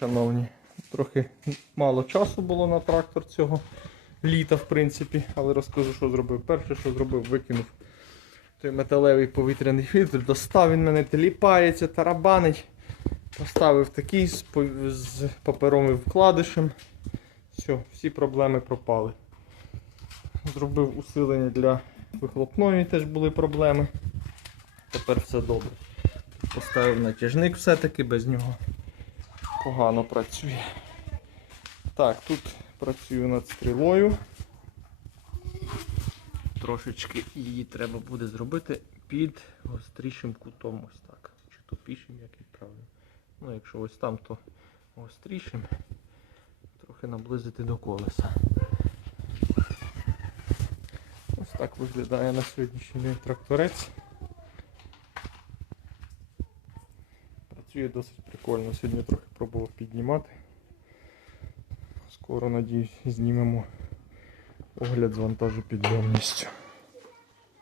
шановні. Трохи мало часу було на трактор цього літа, в принципі, але розкажу, що зробив. Перше, що зробив, викинув той металевий повітряний фільтр, достав він мене, теліпається, тарабанить. Поставив такий з, з паперовим вкладишем. Все, всі проблеми пропали. Зробив усилення для вихлопної, теж були проблеми. Тепер все добре. Поставив натяжник все-таки, без нього погано працює. Так, тут працюю над стрілою. Трошечки її треба буде зробити під гострішим кутом. Ось так. Чи тупішим, як відправлю. Ну, якщо ось там, то гострішим. Трохи наблизити до колеса. Ось так виглядає на сьогоднішній день тракторець. Працює досить прикольно. Сьогодні трохи пробував піднімати. Скоро, надіюсь, знімемо огляд з вантажопідйомністю.